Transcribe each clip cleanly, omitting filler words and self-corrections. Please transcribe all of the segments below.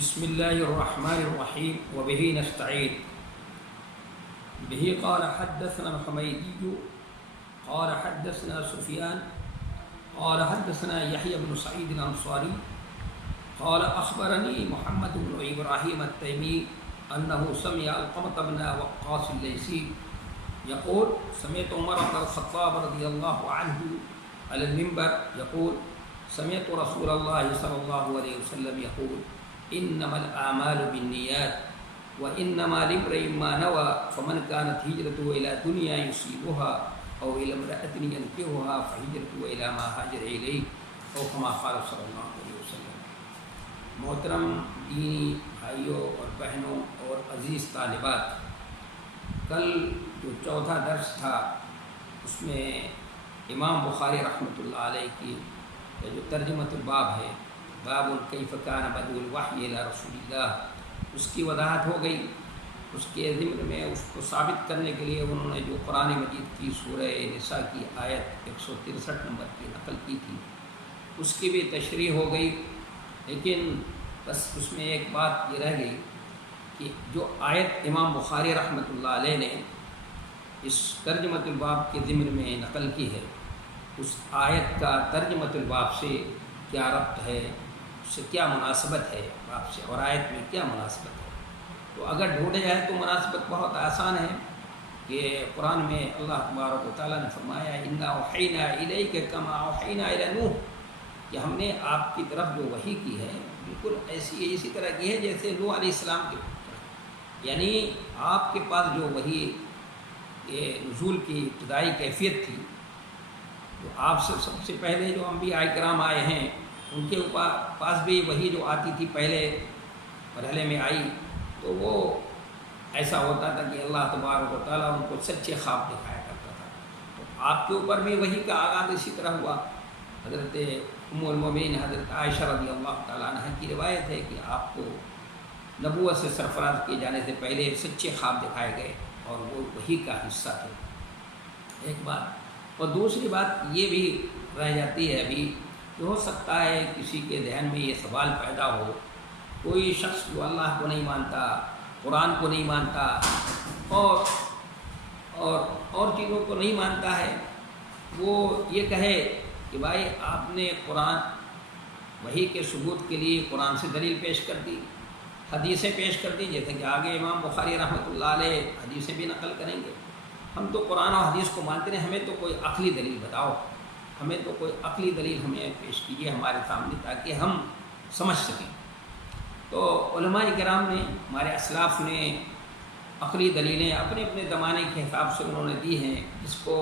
بسم الله الرحمن الرحيم وبه نستعين. به قال حدثنا الحميدي قال حدثنا سفيان قال حدثنا يحيى بن سعيد الأنصاري قال أخبرني محمد بن إبراهيم التيمي أنه سمع علقمة بن وقاص الليثي يقول سمعت عمر بن الخطاب رضي الله عنه على المنبر يقول سمعت رسول الله صلى الله عليه وسلم يقول انما الاعمال بالنيات وانما لامرئ ما نوى فمن كانت هجرته الى دنيا يصيبها او الى امرأة ينكحها فهجرته الى ما هاجر اليه او كما قال صلی اللہ علیہ وسلم. محترم دینی بھائیوں اور بہنوں اور عزیز طالبات، کل جو چوتھا درس تھا اس میں امام بخاری رحمۃ اللہ علیہ کی جو ترجمۃ الباب ہے، باب کیف کان بدء الوحی الی رسول اللہ، اس کی وضاحت ہو گئی. اس کے ضمن میں اس کو ثابت کرنے کے لیے انہوں نے جو قرآن مجید کی سورہ نساء کی آیت 163 نمبر کی نقل کی تھی، اس کی بھی تشریح ہو گئی. لیکن بس اس میں ایک بات یہ رہ گئی کہ جو آیت امام بخاری رحمۃ اللہ علیہ نے اس ترجمۃ الباب کے ضمن میں نقل کی ہے، اس آیت کا ترجمۃ الباب سے کیا ربط ہے، اس سے کیا مناسبت ہے باب سے، اور آیت میں کیا مناسبت ہے. تو اگر ڈھونڈا جائے تو مناسبت بہت آسان ہے کہ قرآن میں اللہ تبارک و تعالیٰ نے فرمایا انا اوحینا الیک کما اوحینا الی نوح، کہ ہم نے آپ کی طرف جو وحی کی ہے بالکل اسی طرح کی ہے جیسے نوح علیہ السلام کی. یعنی آپ کے پاس جو وحی نزول کی ابتدائی کیفیت تھی، تو آپ سے سب سے پہلے جو انبیاء کرام آئے ہیں ان کے پاس بھی وہی جو آتی تھی پہلے مرحلے میں آئی، تو وہ ایسا ہوتا تھا کہ اللہ تبارک و تعالیٰ ان کو سچے خواب دکھایا کرتا تھا. تو آپ کے اوپر بھی وہی کا آغاز اسی طرح ہوا. حضرت ام المومنین حضرت عائشہ رضی اللہ تعالیٰ عنہ کی روایت ہے کہ آپ کو نبوت سے سرفراز کیے جانے سے پہلے سچے خواب دکھائے گئے اور وہ وہی کا حصہ تھے. ایک بات، اور دوسری بات یہ بھی رہ جاتی ہے ابھی کہ ہو سکتا ہے کسی کے ذہن میں یہ سوال پیدا ہو، کوئی شخص جو اللہ کو نہیں مانتا، قرآن کو نہیں مانتا اور چیزوں کو نہیں مانتا ہے، وہ یہ کہے کہ بھائی آپ نے قرآن وحی کے ثبوت کے لیے قرآن سے دلیل پیش کر دی، حدیثیں پیش کر دی، جیسے کہ آگے امام بخاری رحمۃ اللہ علیہ حدیثیں بھی نقل کریں گے. ہم تو قرآن و حدیث کو مانتے ہیں، ہمیں تو کوئی عقلی دلیل بتاؤ، ہمیں تو کوئی عقلی دلیل ہمیں پیش کیجیے ہمارے سامنے تاکہ ہم سمجھ سکیں. تو علماء کرام نے، ہمارے اسلاف نے عقلی دلیلیں اپنے اپنے زمانے کے حساب سے انہوں نے دی ہیں، جس کو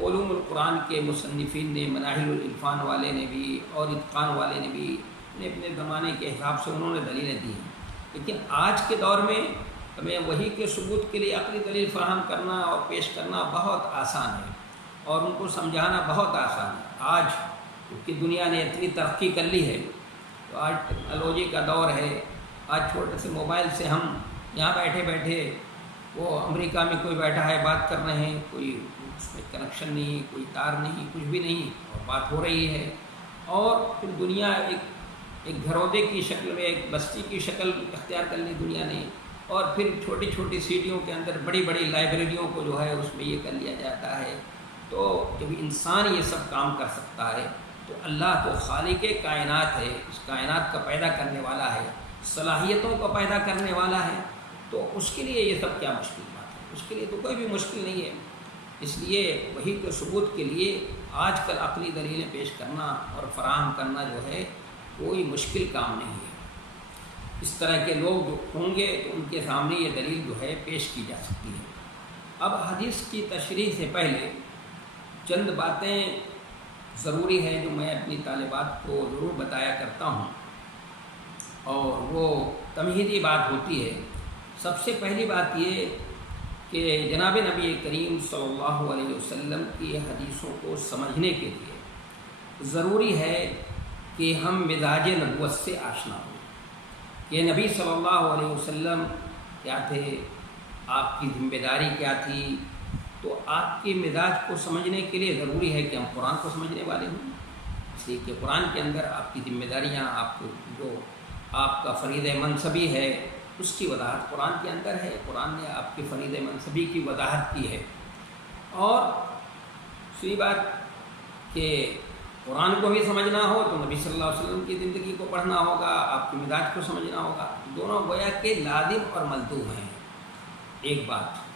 علوم القرآن کے مصنفین نے، مناہل العرفان والے نے بھی اور اتقان والے نے بھی اپنے اپنے زمانے کے حساب سے انہوں نے دلیلیں دی ہیں. لیکن آج کے دور میں ہمیں وحی کے ثبوت کے لیے عقلی دلیل فراہم کرنا اور پیش کرنا بہت آسان ہے اور ان کو سمجھانا بہت آسان ہے. آج کیونکہ دنیا نے اتنی ترقی کر لی ہے، تو آج ٹیکنالوجی کا دور ہے. آج چھوٹے سے موبائل سے ہم یہاں بیٹھے بیٹھے، وہ امریکہ میں کوئی بیٹھا ہے بات کر رہے ہیں، کوئی اس میں کنیکشن نہیں، کوئی تار نہیں، کچھ بھی نہیں، اور بات ہو رہی ہے. اور پھر دنیا ایک گھرودے کی شکل میں، ایک بستی کی شکل اختیار کر لی دنیا نے، اور پھر چھوٹی چھوٹی سیٹیوں کے اندر بڑی بڑی لائبریریوں کو جو ہے اس میں یہ کر لیا جاتا ہے. تو جب انسان یہ سب کام کر سکتا ہے تو اللہ تو خالق کائنات ہے، اس کائنات کا پیدا کرنے والا ہے، صلاحیتوں کا پیدا کرنے والا ہے. تو اس کے لیے یہ سب کیا مشکل بات ہے؟ اس کے لیے تو کوئی بھی مشکل نہیں ہے. اس لیے وحی کے ثبوت کے لیے آج کل عقلی دلیلیں پیش کرنا اور فراہم کرنا جو ہے کوئی مشکل کام نہیں ہے. اس طرح کے لوگ جو ہوں گے تو ان کے سامنے یہ دلیل جو ہے پیش کی جا سکتی ہے. اب حدیث کی تشریح سے پہلے چند باتیں ضروری ہے جو میں اپنی طالبات کو ضرور بتایا کرتا ہوں، اور وہ تمہیدی بات ہوتی ہے. سب سے پہلی بات یہ کہ جناب نبی کریم صلی اللہ علیہ وسلم کی حدیثوں کو سمجھنے کے لیے ضروری ہے کہ ہم مزاج نبوت سے آشنا ہوں کہ نبی صلی اللہ علیہ وسلم کیا تھے، آپ کی ذمہ داری کیا تھی. تو آپ کے مزاج کو سمجھنے کے لیے ضروری ہے کہ ہم قرآن کو سمجھنے والے ہوں، اس لیے کہ قرآن کے اندر آپ کی ذمہ داریاں، آپ کو جو آپ کا فرید منصبی ہے اس کی وضاحت قرآن کے اندر ہے، قرآن نے آپ کی فرید منصبی کی وضاحت کی ہے۔ اور دوسری بات کہ قرآن کو بھی سمجھنا ہو تو نبی صلی اللہ علیہ وسلم کی زندگی کو پڑھنا ہوگا، آپ کے مزاج کو سمجھنا ہوگا، دونوں گویا کہ لازم اور ملزوم ہیں ایک بات۔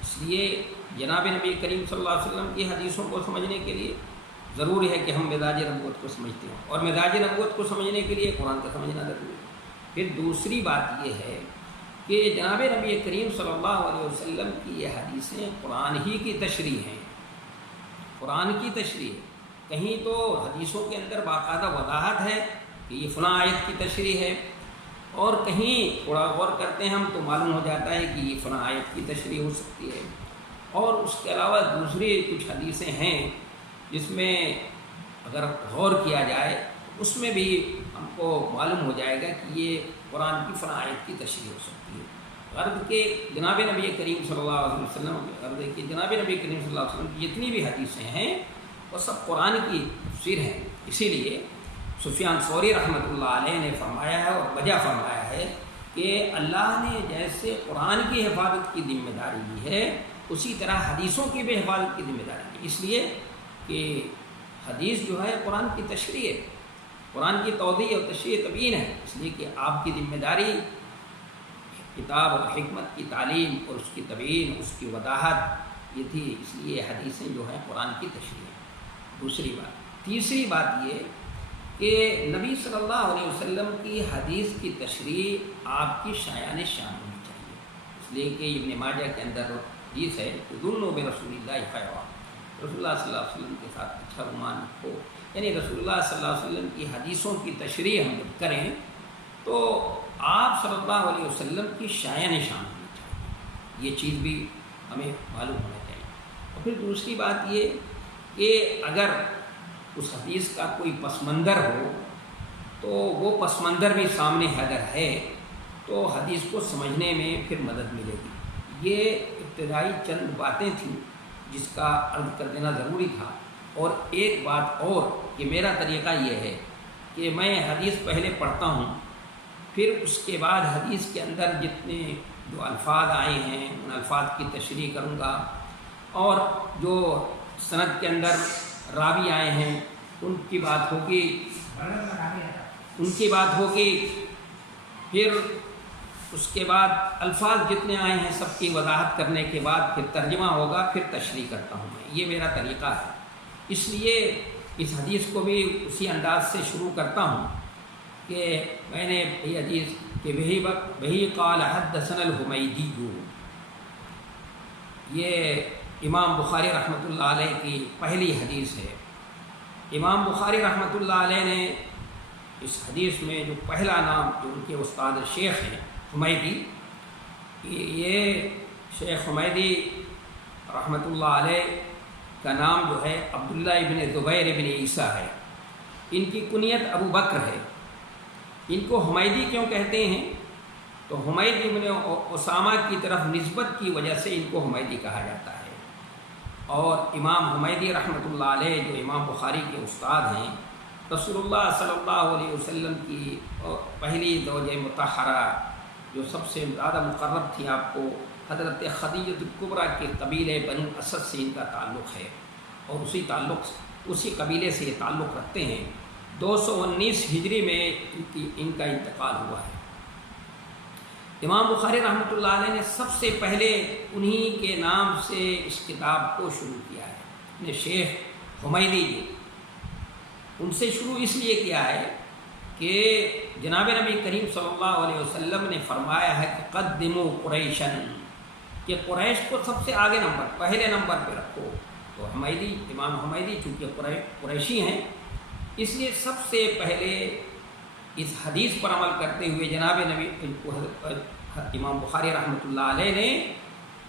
اس لیے جناب نبی کریم صلی اللہ علیہ وسلم کی حدیثوں کو سمجھنے کے لیے ضروری ہے کہ ہم مزاج نبوت کو سمجھتے ہوں، اور مزاج نبوت کو سمجھنے کے لیے قرآن کا سمجھنا ضروری ہے۔ پھر دوسری بات یہ ہے کہ جناب نبی کریم صلی اللہ علیہ وسلم کی یہ حدیثیں قرآن ہی کی تشریح ہیں، قرآن کی تشریح۔ کہیں تو حدیثوں کے اندر باقاعدہ وضاحت ہے کہ یہ فلاں آیت کی تشریح ہے، اور کہیں تھوڑا غور کرتے ہیں ہم تو معلوم ہو جاتا ہے کہ یہ فلاں آیت کی تشریح ہو سکتی ہے۔ اور اس کے علاوہ دوسری کچھ حدیثیں ہیں جس میں اگر غور کیا جائے اس میں بھی ہم کو معلوم ہو جائے گا کہ یہ قرآن کی فلاں آیت کی تشریح ہو سکتی ہے۔ غرض کہ جناب نبی کریم صلی اللہ علیہ وسلم جناب نبی کریم صلی اللہ علیہ وسلم کی جتنی بھی حدیثیں ہیں وہ سب قرآن کی تفسیر ہیں۔ اسی لیے سفیان ثوری رحمۃ اللہ علیہ نے فرمایا ہے اور وجہ فرمایا ہے کہ اللہ نے جیسے قرآن کی حفاظت کی ذمہ داری لی ہے اسی طرح حدیثوں کی بھی حفاظت کی ذمہ داری لی، اس لیے کہ حدیث جو ہے قرآن کی تشریح ہے، قرآن کی توضیح اور تشریح تبیین ہے، اس لیے کہ آپ کی ذمہ داری کتاب اور حکمت کی تعلیم اور اس کی تبیین، اس کی وضاحت یہ تھی، اس لیے حدیثیں جو ہیں قرآن کی تشریح ہیں۔ دوسری بات۔ تیسری بات یہ کہ نبی صلی اللہ علیہ وسلم کی حدیث کی تشریح آپ کی شایان شان ہونی چاہیے، اس لیے کہ ابن ماجہ کے اندر حدیث ہے کہ ظنوا برسول اللہ خیرا، رسول اللہ صلی اللہ علیہ وسلم کے ساتھ اچھا گمان ہو، یعنی رسول اللہ صلی اللہ علیہ وسلم کی حدیثوں کی تشریح ہم جب کریں تو آپ صلی اللہ علیہ وسلم کی شایان شان ہونی چاہیے، یہ چیز بھی ہمیں معلوم ہونا چاہیے۔ اور پھر دوسری بات یہ کہ اگر اس حدیث کا کوئی پس منظر ہو تو وہ پس منظر بھی سامنے اگر ہے تو حدیث کو سمجھنے میں پھر مدد ملے گی۔ یہ ابتدائی چند باتیں تھیں جس کا عرض کر دینا ضروری تھا۔ اور ایک بات اور کہ میرا طریقہ یہ ہے کہ میں حدیث پہلے پڑھتا ہوں، پھر اس کے بعد حدیث کے اندر جتنے جو الفاظ آئے ہیں ان الفاظ کی تشریح کروں گا، اور جو سند کے اندر راوی آئے ہیں ان کی بات ہوگی، پھر اس کے بعد الفاظ جتنے آئے ہیں سب کی وضاحت کرنے کے بعد پھر ترجمہ ہوگا، پھر تشریح کرتا ہوں میں، یہ میرا طریقہ ہے۔ اس لیے اس حدیث کو بھی اسی انداز سے شروع کرتا ہوں کہ میں نے یہ حدیث کہ وہی قال حدثنا الحمیدی، یہ امام بخاری رحمۃ اللہ علیہ کی پہلی حدیث ہے۔ امام بخاری رحمۃ اللہ علیہ نے اس حدیث میں جو پہلا نام جو ان کے استاد شیخ ہیں حمیدی، یہ شیخ حمیدی رحمۃ اللہ علیہ کا نام جو ہے عبداللہ ابن زبیر ابن عیسیٰ ہے، ان کی کنیت ابو بکر ہے۔ ان کو حمیدی کیوں کہتے ہیں تو حمید ابن اسامہ کی طرف نسبت کی وجہ سے ان کو حمیدی کہا جاتا ہے۔ اور امام حمیدی رحمۃ اللہ علیہ جو امام بخاری کے استاد ہیں، رسول اللہ صلی اللہ علیہ وسلم کی پہلی زوجہ مطہرہ جو سب سے زیادہ مقرب تھی آپ کو، حضرت خدیجہ کبریٰ کے قبیلے بنو اسد سے ان کا تعلق ہے، اور اسی قبیلے سے یہ تعلق رکھتے ہیں۔ 219 ہجری میں ان کا انتقال ہوا ہے۔ امام بخاری رحمۃ اللہ علیہ نے سب سے پہلے انہی کے نام سے اس کتاب کو شروع کیا ہے، اپنے شیخ حمیدی جی، ان سے شروع اس لیے کیا ہے کہ جناب نبی کریم صلی اللہ علیہ وسلم نے فرمایا ہے کہ قدموا قریشن، کہ قریش کو سب سے آگے پہلے نمبر پہ رکھو۔ تو حمیدی، امام حمیدی چونکہ قریشی ہیں، اس لیے سب سے پہلے اس حدیث پر عمل کرتے ہوئے جناب نبی امام بخاری رحمۃ اللہ علیہ نے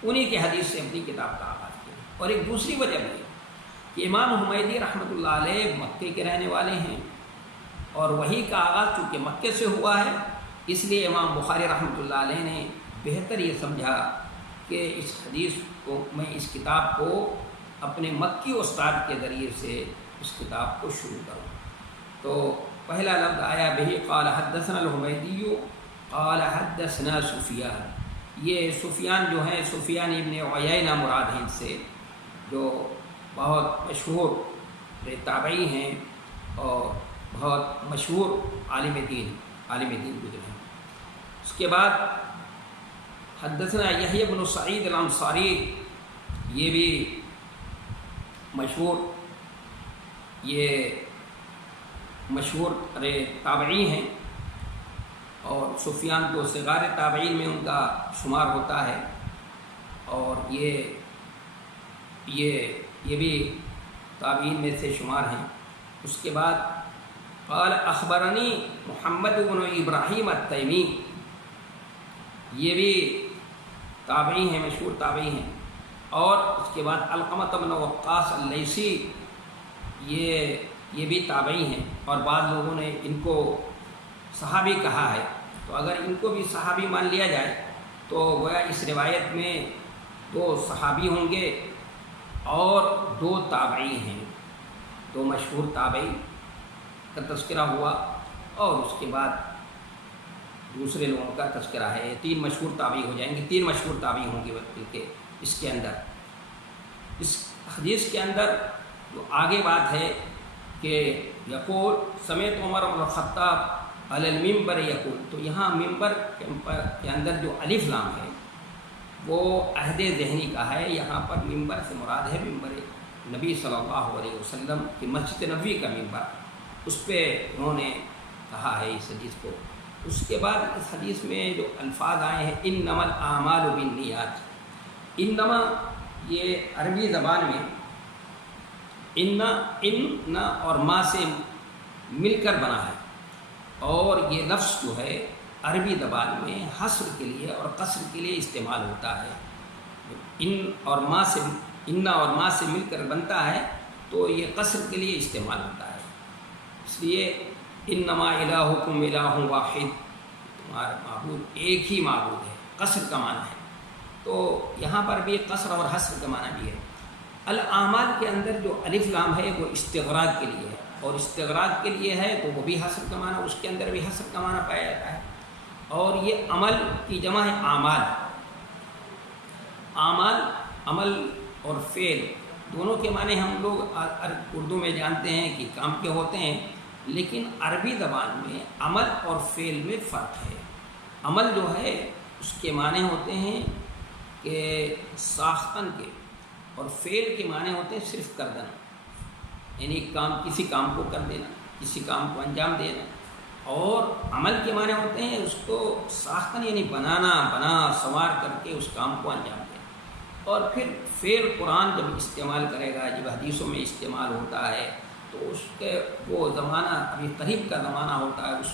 انہی کے حدیث سے اپنی کتاب کا آغاز کیا۔ اور ایک دوسری وجہ بھی ہے کہ امام حمیدی رحمۃ اللہ علیہ مکے کے رہنے والے ہیں، اور وہی کا آغاز چونکہ مکے سے ہوا ہے، اس لیے امام بخاری رحمۃ اللہ علیہ نے بہتر یہ سمجھا کہ اس حدیث کو میں اس کتاب کو اپنے مکی استاد کے ذریعے سے اس کتاب کو شروع کروں۔ تو پہلا لفظ آیا بہی قال حدثنا الحمیدی قال حدثنا سفیان. یہ سفیان جو ہیں سفیان ابن عیینہ مراد ہیں سے، جو بہت مشہور تابعی ہیں اور بہت مشہور عالم دین گزرے ہیں. اس کے بعد حدثنا یحییٰ بن سعید الانصاری، یہ بھی مشہور تابعی ہیں اور سفیان کو صغار تابعین میں ان کا شمار ہوتا ہے، اور یہ بھی تابعین میں سے شمار ہیں. اس کے بعد قال اخبرنی محمد بن ابراہیم التیمی، یہ بھی تابعی ہیں، مشہور تابعی ہیں. اور اس کے بعد علقمۃ بن وقاص اللیثی، یہ بھی تابعی ہیں، اور بعض لوگوں نے ان کو صحابی کہا ہے. تو اگر ان کو بھی صحابی مان لیا جائے تو گویا اس روایت میں 2 صحابی ہوں گے اور 2 تابعی ہیں. 2 مشہور تابعی کا تذکرہ ہوا، اور اس کے بعد دوسرے لوگوں کا تذکرہ ہے. 3 مشہور تابعی ہو جائیں گے، 3 مشہور تابعی ہوں گے بلکہ اس کے اندر. اس حدیث کے اندر جو آگے بات ہے کہ یقول سمیت عمر بن الخطاب علی المنبر یقول، تو یہاں ممبر کے اندر جو الف لام ہے وہ عہد ذہنی کا ہے. یہاں پر ممبر سے مراد ہے ممبر نبی صلی اللہ علیہ وسلم کی مسجد نبوی کا ممبر، اس پہ انہوں نے کہا ہے اس حدیث کو. اس کے بعد اس حدیث میں جو الفاظ آئے ہیں انما الاعمال بالنیات، انما یہ عربی زبان میں ان اور ما سے مل کر بنا ہے، اور یہ لفظ جو ہے عربی زبان میں حصر کے لیے اور قصر کے لیے استعمال ہوتا ہے. ان اور ما سے مل کر بنتا ہے تو یہ قصر کے لیے استعمال ہوتا ہے. اس لیے انما الہکم الہ واحد، تمہارا معبود ایک ہی معبود ہے، قصر کا معنی ہے. تو یہاں پر بھی قصر اور حصر کا معنی بھی ہے. الاعمال کے اندر جو الف لام ہے وہ استغراق کے لیے ہے، اور استغراق کے لیے ہے تو وہ بھی حصر کا معنی، اس کے اندر بھی حصر کا معنی پایا جاتا ہے. اور یہ عمل کی جمع ہے اعمال. عمل اور فعل دونوں کے معنی ہم لوگ اردو میں جانتے ہیں کہ کام کے ہوتے ہیں، لیکن عربی زبان میں عمل اور فعل میں فرق ہے. عمل جو ہے اس کے معنی ہوتے ہیں کہ ساختن کے، اور فعل کے معنی ہوتے ہیں صرف کر دینا، یعنی کسی کام کو کر دینا، کسی کام کو انجام دینا. اور عمل کے معنی ہوتے ہیں اس کو ساختن یعنی بنا سنوار کر کے اس کام کو انجام دینا. اور پھر فعل قرآن جب استعمال کرے گا، جب حدیثوں میں استعمال ہوتا ہے تو اس کے وہ زمانہ ابھی قریب کا زمانہ ہوتا ہے، اس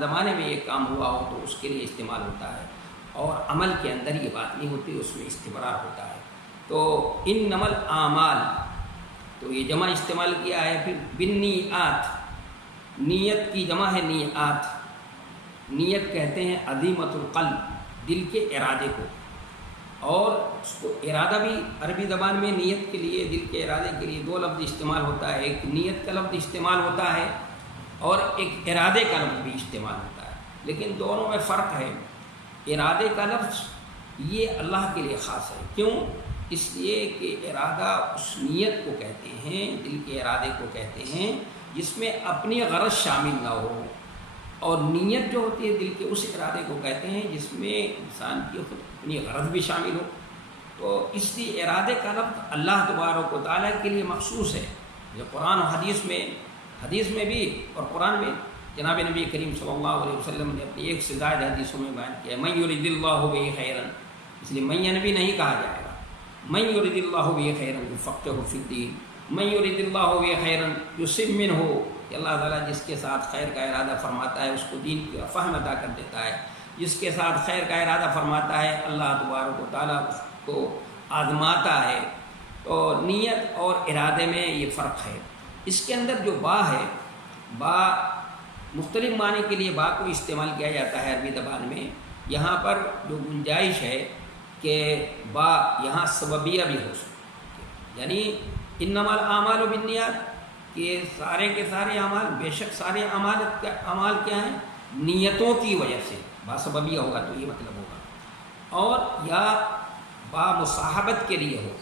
زمانے میں یہ کام ہوا ہو تو اس کے لیے استعمال ہوتا ہے. اور عمل کے اندر یہ بات نہیں ہوتی، اس میں استمرار ہوتا ہے. تو انما الاعمال، تو یہ جمع استعمال کیا ہے. پھر بالنیات، نیت کی جمع ہے نیات. نیت کہتے ہیں عظیمت القلب، دل کے ارادے کو. اور اس کو ارادہ بھی عربی زبان میں نیت کے لیے، دل کے ارادے کے لیے 2 لفظ استعمال ہوتا ہے. ایک نیت کا لفظ استعمال ہوتا ہے اور ایک ارادے کا لفظ بھی استعمال ہوتا ہے، لیکن دونوں میں فرق ہے. ارادے کا لفظ یہ اللہ کے لیے خاص ہے. کیوں؟ اس لیے کہ ارادہ اس نیت کو کہتے ہیں، دل کے ارادے کو کہتے ہیں جس میں اپنی غرض شامل نہ ہو. اور نیت جو ہوتی ہے دل کے، اس ارادے کو کہتے ہیں جس میں انسان کی خود اپنی غرض بھی شامل ہو. تو اس لیے ارادے کا لفظ اللہ تبارک و تعالیٰ کے لیے مخصوص ہے. جو قرآن و حدیث میں بھی اور قرآن میں جناب نبی کریم صلی اللہ علیہ وسلم نے اپنی 1 سے زائد حدیثوں میں بیان کیا ہے من یرید اللہ بہ خیرا، اس لیے من نبی نہیں کہا جائے گا. من یرید اللہ بہ خیرا یفقہہ فی الدین، من یرید اللہ بہ خیرا یصب منہ، کہ اللہ تعالیٰ جس کے ساتھ خیر کا ارادہ فرماتا ہے اس کو دین کی فہم عطا کر دیتا ہے. جس کے ساتھ خیر کا ارادہ فرماتا ہے اللہ تبارک و تعالیٰ اس کو آزماتا ہے. تو نیت اور ارادے میں یہ فرق ہے. اس کے اندر جو با ہے، با مختلف معنی کے لیے با کو استعمال کیا جاتا ہے عربی زبان میں. یہاں پر جو گنجائش ہے کہ با یہاں سببیہ بھی ہو سکتی ہے، یعنی انما الاعمال بالنیات کہ سارے کے سارے اعمال، بے شک سارے اعمال کیا ہیں؟ نیتوں کی وجہ سے، باسببیہ ہوگا تو یہ مطلب ہوگا، اور یا با مصاحبت کے لیے ہو،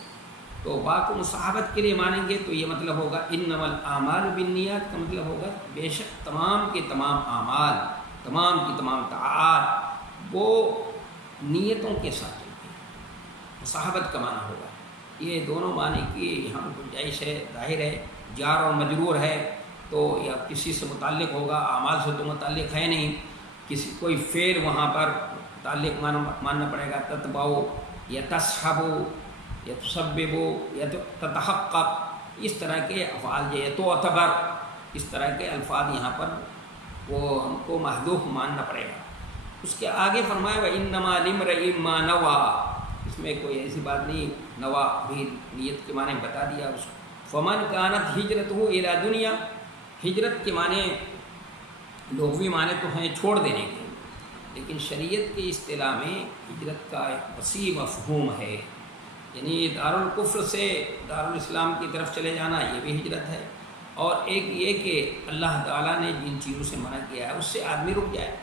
تو با کو مصاحبت کے لیے مانیں گے تو یہ مطلب ہوگا انما الاعمال بالنیات کا مطلب ہوگا بے شک تمام کے تمام اعمال، تمام کی تمام طاعات وہ نیتوں کے ساتھ ہوتے ہیں، مصاحبت کا معنی ہوگا۔ یہ دونوں معنی کی یہاں گنجائش ہے، ظاہر ہے جار اور مجرور ہے تو یا کسی سے متعلق ہوگا، اعمال سے تو متعلق ہے نہیں، کسی کوئی فعل وہاں پر متعلق ماننا پڑے گا، تتبعو یا تصحبو یا تسببو یا تتحقق، اس طرح کے افعال یا تعتبر، اس طرح کے الفاظ یہاں پر وہ ہم کو محذوف ماننا پڑے گا۔ اس کے آگے فرمایا وَإِنَّمَا لِامْرِئٍ مَّا نَوَىٰ، اس میں کوئی ایسی بات نہیں، نوا بھی نیت کے معنی بتا دیا اس کو۔ فَمَنْ كَانَتْ هِجْرَتُهُ إِلَىٰ دُنْيَا، ہجرت کے معنی لغوی معنی تو ہیں چھوڑ دینے کے، لیکن شریعت کی اصطلاح میں ہجرت کا ایک وسیع مفہوم ہے، یعنی دارالکفر سے دارالاسلام کی طرف چلے جانا یہ بھی ہجرت ہے، اور ایک یہ کہ اللہ تعالیٰ نے جن چیزوں سے منع کیا ہے اس سے آدمی رک جائے۔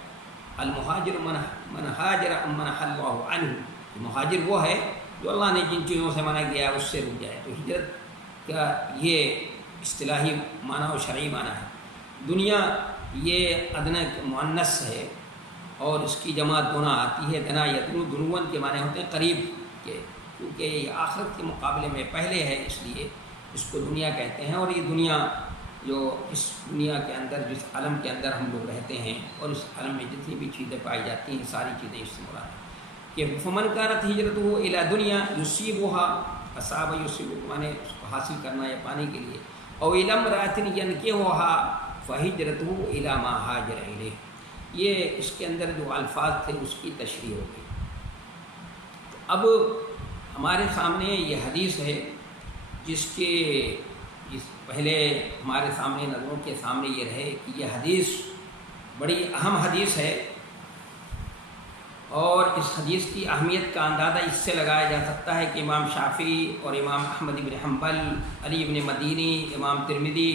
المہاجر من ہاجر عمن نہی اللہ عنہ، مہاجر وہ ہے جو اللہ نے جن چیزوں سے منع کیا ہے اس سے رک جائے، تو ہجرت کا یہ اصطلاحی معنی و شرعی معنی ہے۔ دنیا یہ ادنا مؤنث ہے اور اس کی جمع دونا آتی ہے، دنا یدنو، دنون کے معنی ہوتے ہیں قریب کے، کیونکہ یہ آخرت کے مقابلے میں پہلے ہے اس لیے اس کو دنیا کہتے ہیں، اور یہ دنیا جو اس دنیا کے اندر جس عالم کے اندر ہم لوگ رہتے ہیں اور اس عالم میں جتنی بھی چیزیں پائی جاتی ہیں ساری چیزیں اس سے مراد ہیں کہ فمن کانت ہجرتہ الی دنیا یصیبها، اصاب یصیب معنی اس کو حاصل کرنا یا پانے کے لیے، او الی امرأۃ ینکحها فہجرتہ الی ما ہاجر الیہ، یہ اس کے اندر جو الفاظ تھے اس کی تشریح ہو گئی۔ اب ہمارے سامنے یہ حدیث ہے جس پہلے ہمارے سامنے نظروں کے سامنے یہ رہے کہ یہ حدیث بڑی اہم حدیث ہے، اور اس حدیث کی اہمیت کا اندازہ اس سے لگایا جا سکتا ہے کہ امام شافعی اور امام احمد بن حنبل، علی بن مدینی، امام ترمذی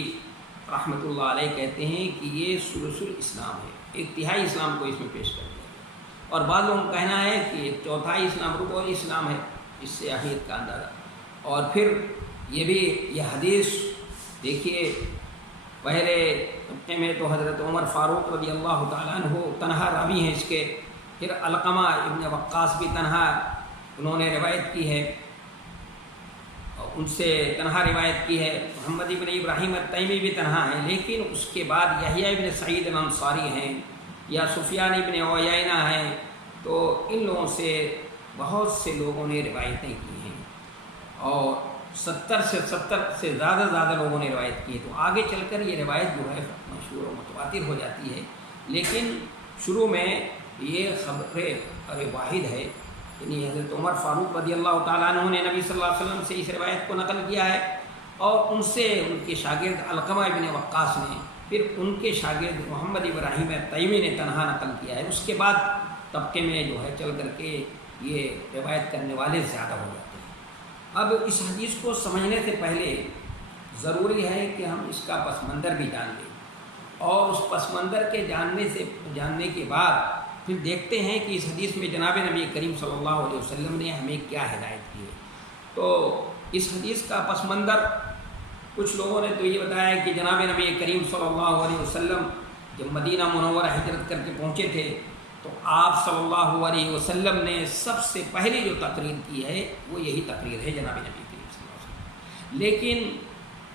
رحمۃ اللہ علیہ کہتے ہیں کہ یہ ثلث الاسلام ہے، ایک تہائی اسلام کو اس میں پیش کر دیا گیا، اور بعض لوگوں کا کہنا ہے کہ چوتھائی اسلام رکن اسلام ہے، اس سے اہمیت کا اندازہ۔ اور پھر یہ بھی یہ حدیث دیکھیے پہلے طبقے میں تو حضرت عمر فاروق رضی اللہ تعالیٰ عنہ تنہا راوی ہیں اس کے، پھر علقمہ ابن وقاص بھی تنہا انہوں نے روایت کی ہے، ان سے تنہا روایت کی ہے، محمد ابن ابراہیم التیمی بھی تنہا ہیں، لیکن اس کے بعد یحییٰ ابن سعید الانصاری ہیں یا سفیان ابن عیینہ ہیں، تو ان لوگوں سے بہت سے لوگوں نے روایتیں کی ہیں، اور 70 سے زیادہ لوگوں نے روایت کی ہے، تو آگے چل کر یہ روایت جو ہے مشہور و متواتر ہو جاتی ہے، لیکن شروع میں یہ خبر واحد ہے، یعنی حضرت عمر فاروق رضی اللہ تعالیٰ عنہ نے نبی صلی اللہ علیہ وسلم سے اس روایت کو نقل کیا ہے، اور ان سے ان کے شاگرد علقمہ ابن وقاص نے، پھر ان کے شاگرد محمد ابراہیم التیمی نے تنہا نقل کیا ہے، اس کے بعد طبقے میں جو ہے چل کر کے یہ روایت کرنے والے زیادہ ہو جاتے ہیں۔ اب اس حدیث کو سمجھنے سے پہلے ضروری ہے کہ ہم اس کا پس منظر بھی جان لیں، اور اس پس منظر کے جاننے کے بعد پھر دیکھتے ہیں کہ اس حدیث میں جناب نبی کریم صلی اللہ علیہ وسلم نے ہمیں کیا ہدایت کی ہے۔ تو اس حدیث کا پس منظر کچھ لوگوں نے تو یہ بتایا کہ جناب نبی کریم صلی اللہ علیہ وسلم جب مدینہ منورہ ہجرت کر کے پہنچے تھے تو آپ صلی اللہ علیہ وسلم نے سب سے پہلی جو تقریر کی ہے وہ یہی تقریر ہے جناب نبی کریم صلی اللہ علیہ وسلم، لیکن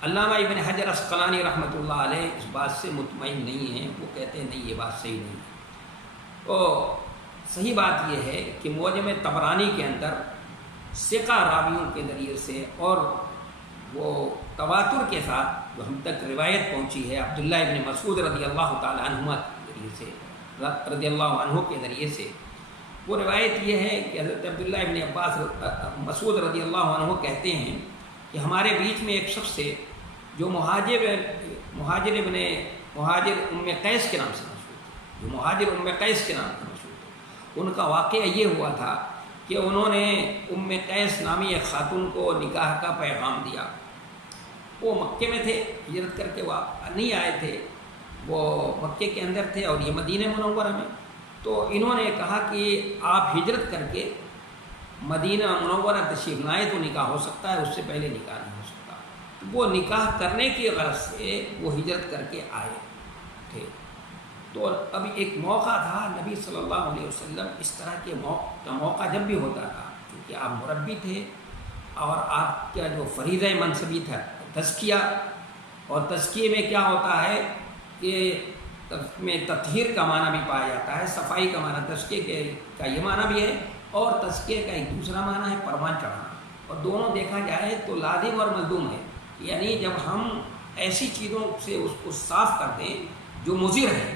علامہ ابن حجر عسقلانی رحمۃ اللہ علیہ اس بات سے مطمئن نہیں ہیں، وہ کہتے ہیں نہیں یہ بات صحیح نہیں ہے۔ تو صحیح بات یہ ہے کہ معجم طبرانی کے اندر ثقہ راویوں کے ذریعے سے اور وہ تواتر کے ساتھ جو ہم تک روایت پہنچی ہے عبداللہ ابن مسعود رضی اللہ تعالیٰ عنہ کے ذریعے سے، رضی اللہ عنہ کے ذریعے سے، وہ روایت یہ ہے کہ حضرت عبداللہ ابن عباس مسعود رضی اللہ عنہ کہتے ہیں کہ ہمارے بیچ میں ایک شخص سے جو مہاجر ام قیس کے نام سے مشہور تھے، جو مہاجر ام قیس کے نام سے مشہور تھے، ان کا واقعہ یہ ہوا تھا کہ انہوں نے ام قیس نامی ایک خاتون کو نکاح کا پیغام دیا، وہ مکے میں تھے، ہجرت کر کے وہ نہیں آئے تھے، وہ مکے کے اندر تھے اور یہ مدینہ منورہ میں. تو انہوں نے کہا کہ آپ ہجرت کر کے مدینہ منورہ تشریف لائیں تو نکاح ہو سکتا ہے، اس سے پہلے نکاح نہیں ہو سکتا. وہ نکاح کرنے کی غرض سے وہ ہجرت کر کے آئے تھے. تو ابھی ایک موقع تھا، نبی صلی اللہ علیہ وسلم اس طرح کے موقع جب بھی ہوتا تھا، کیونکہ آپ مربی تھے اور آپ کا جو فریضہ منصبی تھا تزکیہ، اور تزکیے میں کیا ہوتا ہے کہ میں تطہیر کا معنی بھی پایا جاتا ہے، صفائی کا معنی، تزکیے کا یہ معنی بھی ہے، اور تزکیے کا ایک دوسرا معنی ہے پروان چڑھانا. اور دونوں دیکھا جائے تو لازم اور ملزوم ہے. یعنی جب ہم ایسی چیزوں سے اس کو صاف کر دیں جو مضر ہے،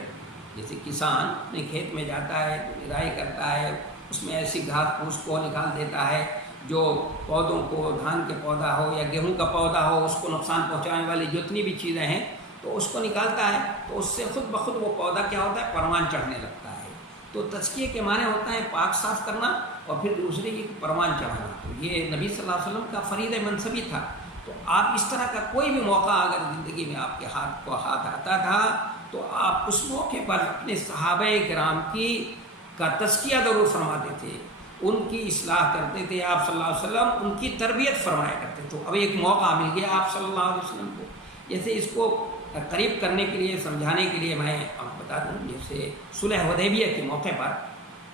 جیسے کسان اپنے کھیت میں جاتا ہے، نرائی کرتا ہے، اس میں ایسی گھاس پھوس کو نکال دیتا ہے جو پودوں کو، دھان کے پودا ہو یا گیہوں کا پودا ہو، اس کو نقصان پہنچانے والی جتنی بھی چیزیں ہیں تو اس کو نکالتا ہے، تو اس سے خود بخود وہ پودا کیا ہوتا ہے، پروان چڑھنے لگتا ہے. تو تزکیے کے معنی ہوتا ہے پاک صاف کرنا اور پھر دوسرے کی پروان چڑھانا. تو یہ نبی صلی اللہ علیہ وسلم کا فریضہ منصبی تھا. تو آپ اس طرح کا کوئی بھی موقع اگر زندگی میں آپ کے ہاتھ آتا تھا تو آپ اس موقع پر اپنے صحابہ کرام کا تزکیہ ضرور فرماتے تھے، ان کی اصلاح کرتے تھے. آپ صلی اللہ علیہ وسلم ان کی تربیت فرمایا کرتے تھے. اب ایک موقع مل گیا آپ صلی اللہ علیہ وسلم کو، جیسے اس کو قریب کرنے کے لیے، سمجھانے کے لیے میں آپ بتا دوں، جیسے صلح حدیبیہ کے موقع پر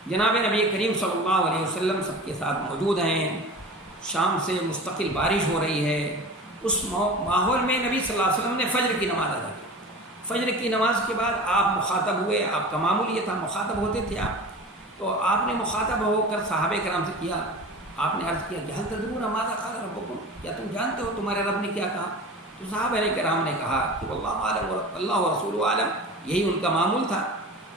جناب نبی کریم صلی اللہ علیہ وسلم سب کے ساتھ موجود ہیں، شام سے مستقل بارش ہو رہی ہے. اس ماحول میں نبی صلی اللہ علیہ وسلم نے فجر کی نماز ادا کی. فجر کی نماز کے بعد آپ مخاطب ہوئے، آپ کا معمول یہ تھا مخاطب ہوتے تھے آپ، تو آپ نے مخاطب ہو کر صحابہ کرام سے کیا، آپ نے عرض کیا کہ حل تدرون ماذا قال ربکم، کیا تم جانتے ہو تمہارے رب نے کیا کہا؟ تو صحابہ کرام نے کہا کہ واللہ عالم، اللہ و رسول عالم، یہی ان کا معمول تھا.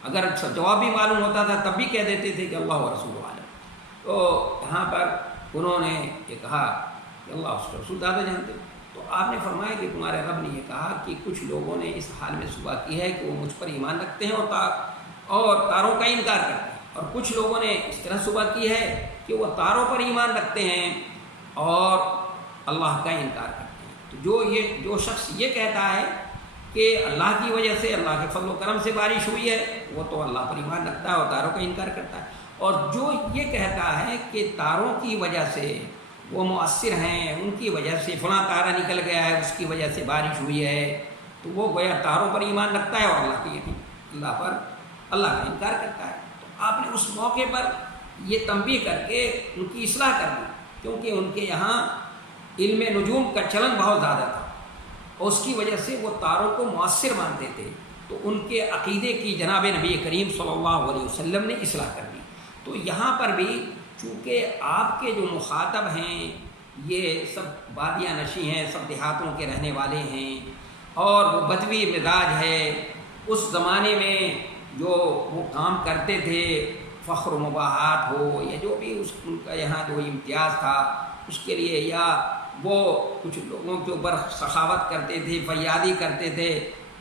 اگر جواب بھی معلوم ہوتا تھا تب بھی کہہ دیتے تھے کہ اللہ و رسول عالم. تو یہاں پر انہوں نے یہ کہا کہ اللہ اس کے رسول زیادہ جانتے. تو آپ نے فرمایا کہ تمہارے رب نے یہ کہا کہ کچھ لوگوں نے اس حال میں صبح کی ہے کہ وہ مجھ پر ایمان رکھتے ہیں اور تاروں کا انکار کرتے ہیں، اور کچھ لوگوں نے اس طرح صبح کی ہے کہ وہ تاروں پر ایمان رکھتے ہیں اور اللہ کا انکار کرتے ہیں. تو جو شخص یہ کہتا ہے کہ اللہ کی وجہ سے، اللہ کے فضل و کرم سے بارش ہوئی ہے، وہ تو اللہ پر ایمان رکھتا ہے اور تاروں کا انکار کرتا ہے. اور جو یہ کہتا ہے کہ تاروں کی وجہ سے وہ مؤثر ہیں، ان کی وجہ سے فلاں تارہ نکل گیا ہے، اس کی وجہ سے بارش ہوئی ہے، تو وہ گویا تاروں پر ایمان رکھتا ہے اور اللہ کا انکار کرتا ہے. تو آپ نے اس موقع پر یہ تنبیہ کر کے ان کی اصلاح کر دی، کیونکہ ان کے یہاں علم نجوم کا چلن بہت زیادہ تھا اور اس کی وجہ سے وہ تاروں کو مؤثر مانتے تھے. تو ان کے عقیدے کی جناب نبی کریم صلی اللہ علیہ وسلم نے اصلاح کر دی. تو یہاں پر بھی چونکہ آپ کے جو مخاطب ہیں یہ سب بادیہ نشیں ہیں، سب دیہاتوں کے رہنے والے ہیں اور وہ بدوی مزاج ہے، اس زمانے میں جو وہ کام کرتے تھے، فخر و مباحات ہو یا جو بھی ان کا یہاں جو امتیاز تھا اس کے لیے، یا وہ کچھ لوگوں کے اوپر سخاوت کرتے تھے، فیاضی کرتے تھے،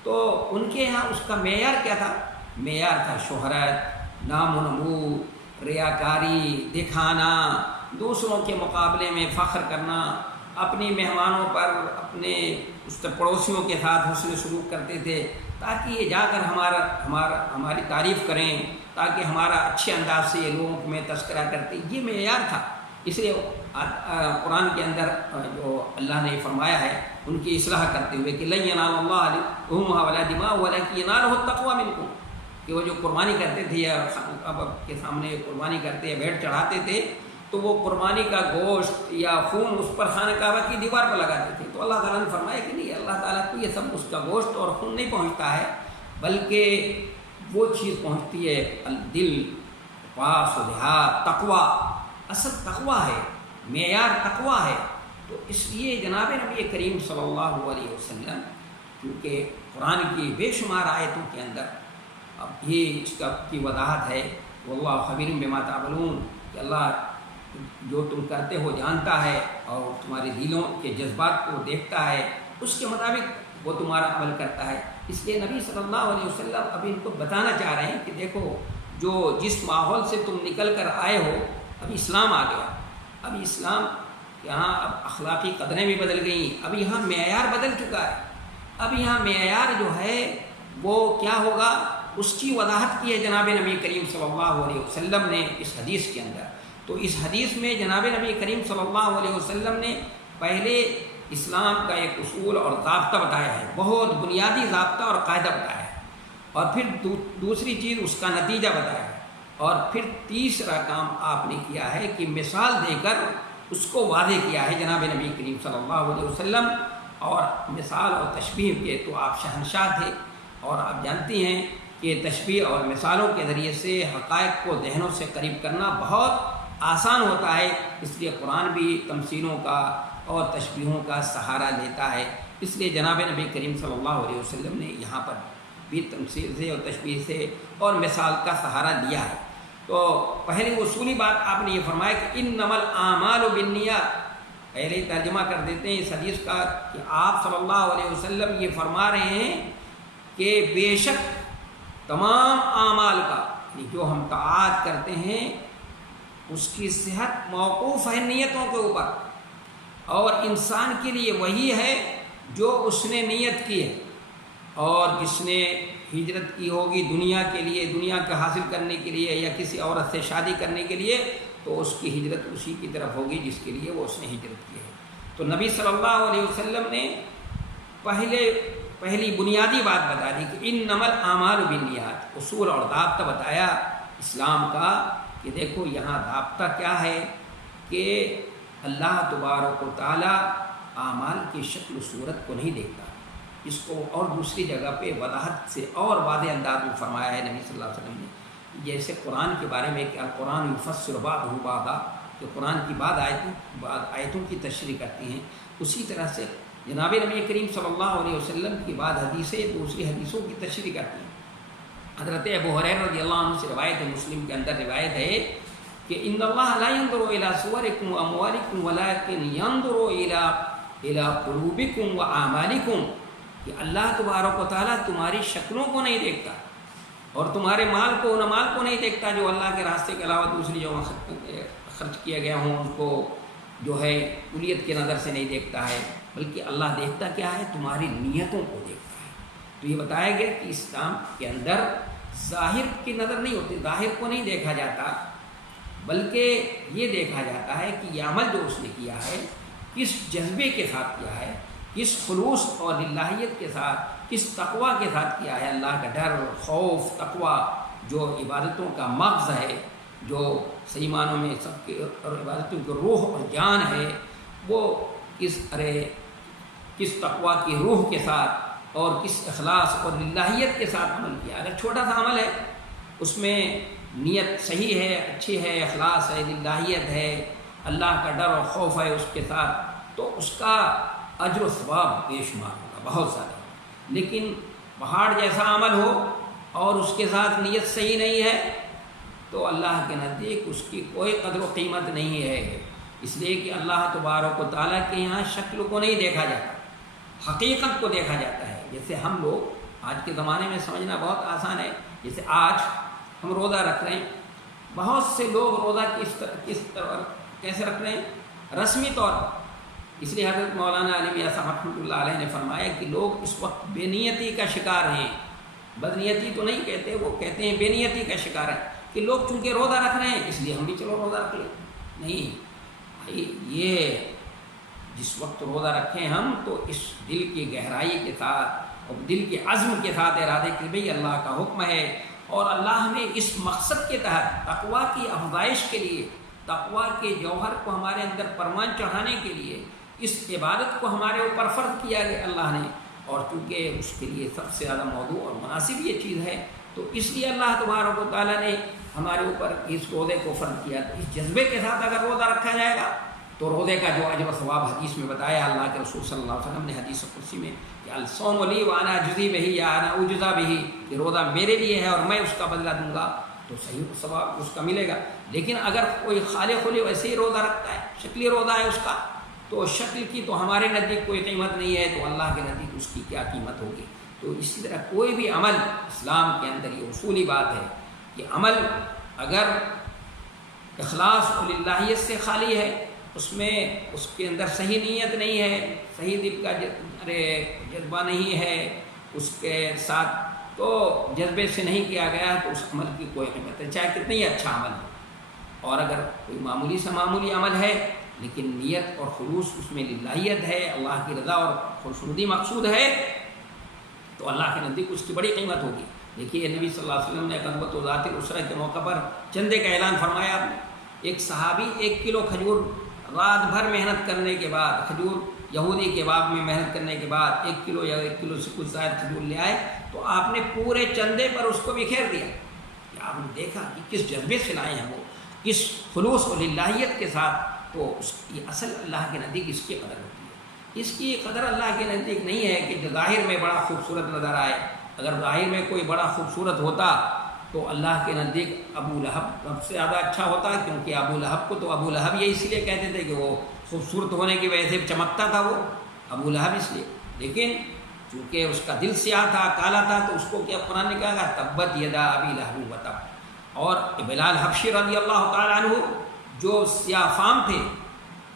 تو ان کے یہاں اس کا معیار کیا تھا؟ معیار تھا شہرت، نام و نمود، ریاکاری، دکھانا، دوسروں کے مقابلے میں فخر کرنا، اپنی مہمانوں پر، اپنے پڑوسیوں کے ساتھ حسن سلوک کرتے تھے تاکہ یہ جا کر ہماری تعریف کریں، تاکہ ہمارا اچھے انداز سے یہ لوگوں میں تذکرہ کرتے. یہ معیار تھا. اس لیے قرآن کے اندر جو اللہ نے فرمایا ہے ان کی اصلاح کرتے ہوئے کہ لن ینال اللہ لحومھا ولا دماؤھا ولکن ینالہ التقوی منکم، کہ وہ جو قربانی کرتے تھے یا اب کے سامنے قربانی کرتے یا بھیڑ چڑھاتے تھے تو وہ قربانی کا گوشت یا خون اس پر خانہ کعبہ کی دیوار پر لگاتے تھے. تو اللہ تعالیٰ نے فرمایا کہ نہیں، اللہ تعالیٰ کو یہ سب اس کا گوشت اور خون نہیں پہنچتا ہے، بلکہ وہ چیز پہنچتی ہے دل، پاس و دیہات، تقوی. اصل تقوی ہے، معیار تقوی ہے. تو اس لیے جناب نبی کریم صلی اللہ علیہ وسلم کیونکہ قرآن کی بے شمار آیتوں کے اندر اب یہ اس کی وضاحت ہے، واللہ خبیر بما تعملون، کہ اللہ جو تم کرتے ہو جانتا ہے اور تمہارے دلوں کے جذبات کو دیکھتا ہے، اس کے مطابق وہ تمہارا عمل کرتا ہے. اس لیے نبی صلی اللہ علیہ وسلم ابھی ان کو بتانا چاہ رہے ہیں کہ دیکھو، جس ماحول سے تم نکل کر آئے ہو، اب اسلام آ گیا. اب اسلام یہاں اب اخلاقی قدریں بھی بدل گئیں، اب یہاں معیار بدل چکا ہے. اب یہاں معیار جو ہے وہ کیا ہوگا، اس کی وضاحت کی ہے جناب نبی کریم صلی اللہ علیہ وسلم نے اس حدیث کے اندر. تو اس حدیث میں جناب نبی کریم صلی اللہ علیہ وسلم نے پہلے اسلام کا ایک اصول اور ضابطہ بتایا ہے، بہت بنیادی ضابطہ اور قاعدہ بتایا ہے، اور پھر دوسری چیز اس کا نتیجہ بتایا ہے، اور پھر تیسرا کام آپ نے کیا ہے کہ مثال دے کر اس کو واضح کیا ہے جناب نبی کریم صلی اللہ علیہ وسلم. اور مثال اور تشبیہ کے تو آپ شہنشاہ تھے، اور آپ جانتی ہیں کہ تشبیہ اور مثالوں کے ذریعے سے حقائق کو ذہنوں سے قریب کرنا بہت آسان ہوتا ہے. اس لیے قرآن بھی تمثیلوں کا اور تشبیہوں کا سہارا لیتا ہے. اس لیے جناب نبی کریم صلی اللہ علیہ وسلم نے یہاں پر بھی تمثیل سے اور تشبیہ سے اور مثال کا سہارا لیا ہے. تو پہلی اصولی بات آپ نے یہ فرمایا کہ انما الاعمال بالنیات. پہلے ترجمہ کر دیتے ہیں اس حدیث کا کہ آپ صلی اللہ علیہ وسلم یہ فرما رہے ہیں کہ بے شک تمام اعمال کا، جو ہم طاعات کرتے ہیں اس کی صحت موقوف ہے نیتوں کے اوپر، اور انسان کے لیے وہی ہے جو اس نے نیت کی ہے. اور جس نے ہجرت کی ہوگی دنیا کے لیے، دنیا کا حاصل کرنے کے لیے، یا کسی عورت سے شادی کرنے کے لیے، تو اس کی ہجرت اسی کی طرف ہوگی جس کے لیے وہ اس نے ہجرت کی ہے. تو نبی صلی اللہ علیہ وسلم نے پہلی بنیادی بات بتا دی کہ انما الاعمال بالنیات، اصول اور ضابطہ بتایا اسلام کا کہ دیکھو یہاں ضابطہ کیا ہے کہ اللہ تبارک و تعالیٰ اعمال کی شکل و صورت کو نہیں دیکھتا. اس کو اور دوسری جگہ پہ وضاحت سے اور واضح انداز میں فرمایا ہے نبی صلی اللہ علیہ وسلم نے. جیسے قرآن کے بارے میں کہ القرآن یفسر بعضہ بعضا، کہ قرآن کی بعض آیتوں کی تشریح کرتی ہیں، اسی طرح سے جناب نبی کریم صلی اللہ علیہ وسلم کی بعض حدیثیں دوسری حدیثوں کی تشریح کرتی ہیں. حضرت ابو ہریرہ رضی اللہ عنہ سے روایت ہے، مسلم کے اندر روایت ہے کہ ان اللہ لا ينظر الى صورکم واموالکم ولكن ينظر الى قلوبکم واعمالکم، کہ اللہ تبارک و تعالیٰ تمہاری شکلوں کو نہیں دیکھتا اور تمہارے مال کو نہیں دیکھتا جو اللہ کے راستے کے علاوہ دوسری جگہوں خرچ کیا گیا ہوں، ان کو جو ہے کلیت کی نظر سے نہیں دیکھتا ہے، بلکہ اللہ دیکھتا کیا ہے، تمہاری نیتوں کو دیکھتا ہے. تو یہ بتایا گیا کہ اسلام کے اندر ظاہر کی نظر نہیں ہوتی، ظاہر کو نہیں دیکھا جاتا، بلکہ یہ دیکھا جاتا ہے کہ یہ عمل جو اس نے کیا ہے کس جذبے کے ساتھ کیا ہے، کس خلوص اور للہیت کے ساتھ، کس تقوی کے ساتھ کیا ہے. اللہ کا ڈر، خوف، تقوی جو عبادتوں کا مغز ہے، جو صحیح معنوں میں سب کے اور عبادتوں کی روح اور جان ہے، وہ کس تقوی کی روح کے ساتھ اور کس اخلاص اور للہیت کے ساتھ عمل کیا. اگر چھوٹا سا عمل ہے اس میں نیت صحیح ہے، اچھی ہے، اخلاص ہے، للہیت ہے، اللہ کا ڈر اور خوف ہے اس کے ساتھ، تو اس کا اجر و ثواب بے شمار ہوگا، بہت زیادہ. لیکن پہاڑ جیسا عمل ہو اور اس کے ساتھ نیت صحیح نہیں ہے تو اللہ کے نزدیک اس کی کوئی قدر و قیمت نہیں ہے. اس لیے کہ اللہ تبارک و تعالیٰ کے یہاں شکل کو نہیں دیکھا جاتا، حقیقت کو دیکھا جاتا ہے. جیسے ہم لوگ آج کے زمانے میں سمجھنا بہت آسان ہے، جیسے آج ہم روزہ رکھ رہے ہیں، بہت سے لوگ روزہ کیسے رکھ رہے ہیں، رسمی طور پر. اس لیے حضرت مولانا علی میاں صاحب رحمۃ اللہ علیہ نے فرمایا کہ لوگ اس وقت بے نیتی کا شکار ہیں. بدنیتی تو نہیں کہتے، وہ کہتے ہیں بے نیتی کا شکار ہے کہ لوگ چونکہ روزہ رکھ رہے ہیں اس لیے ہم بھی چلو روزہ رکھ لیں. نہیں بھائی، یہ جس وقت روزہ رکھیں ہم تو اس دل کی گہرائی کے ساتھ اور دل کے عزم کے ساتھ ارادے کہ بھئی اللہ کا حکم ہے اور اللہ ہمیں اس مقصد کے تحت تقویٰ کی افزائش کے لیے، تقویٰ کے جوہر کو ہمارے اندر پروان چڑھانے کے لیے اس عبادت کو ہمارے اوپر فرض کیا گیا اللہ نے. اور چونکہ اس کے لیے سب سے زیادہ موضوع اور مناسب یہ چیز ہے تو اس لیے اللہ تبارک و تعالیٰ نے ہمارے اوپر اس روزے کو فرض کیا. تو اس جذبے کے ساتھ اگر روزہ رکھا جائے گا تو روزے کا جو اجر و ثواب حدیث میں بتایا اللہ کے رسول صلی اللہ علیہ وسلم نے حدیث قدسی میں کہ الصوم لی وانا اجزی بہ یا انا اجزا بہ، کہ روزہ میرے لیے ہے اور میں اس کا بدلہ دوں گا، تو صحیح ثواب اس کا ملے گا. لیکن اگر کوئی خالے خلی ویسے ہی روزہ رکھتا ہے، شکلی روزہ ہے اس کا، تو شکل کی تو ہمارے نزدیک کوئی قیمت نہیں ہے، تو اللہ کے نزدیک اس کی کیا قیمت ہوگی. تو اسی طرح کوئی بھی عمل اسلام کے اندر یہ اصولی بات ہے کہ عمل اگر اخلاص اور للہیت سے خالی ہے اس میں اس کے اندر صحیح نیت نہیں ہے، صحیح دل کا جذبہ نہیں ہے اس کے ساتھ، تو جذبے سے نہیں کیا گیا تو اس عمل کی کوئی قیمت ہے، چاہے کتنا ہی اچھا عمل ہو۔ اور اگر کوئی معمولی سے معمولی عمل ہے لیکن نیت اور خلوص اس میں للہیت ہے، اللہ کی رضا اور خودسردی مقصود ہے، تو اللہ کے نزدیک اس کی بڑی قیمت ہوگی۔ دیکھیے نبی صلی اللہ علیہ وسلم نے غزوۃ ذات العسرہ کے موقع پر چندے کا اعلان فرمایا۔ ایک صحابی 1 کلو کھجور رات بھر محنت کرنے کے بعد، کھجور یہودی کے باغ میں محنت کرنے کے بعد 1 کلو یا 1 کلو سے کچھ زائد کھجور لے آئے، تو آپ نے پورے چندے پر اس کو بکھیر دیا۔ آپ نے دیکھا کہ کس جذبے سے لائے ہیں وہ، کس خلوص اور للہیت کے ساتھ، تو اس کی اصل اللہ کے نزدیک اس کی قدر ہوتی ہے۔ اس کی قدر اللہ کے نزدیک نہیں ہے کہ جو ظاہر میں بڑا خوبصورت نظر آئے۔ اگر ظاہر میں کوئی بڑا خوبصورت ہوتا تو اللہ کے نزدیک ابو لہب سب سے زیادہ اچھا ہوتا، کیونکہ ابو لہب کو تو ابو لہب یہ اس لیے کہتے تھے کہ وہ خوبصورت ہونے کی وجہ سے چمکتا تھا، وہ ابو لہب اس لیے۔ لیکن چونکہ اس کا دل سیاہ تھا، کالا تھا، تو اس کو کیا قرآن نے کہا تبت یدا ابی لہب وتب۔ اور بلال حبشی رضی اللہ تعالیٰ عنہ جو سیاہ فام تھے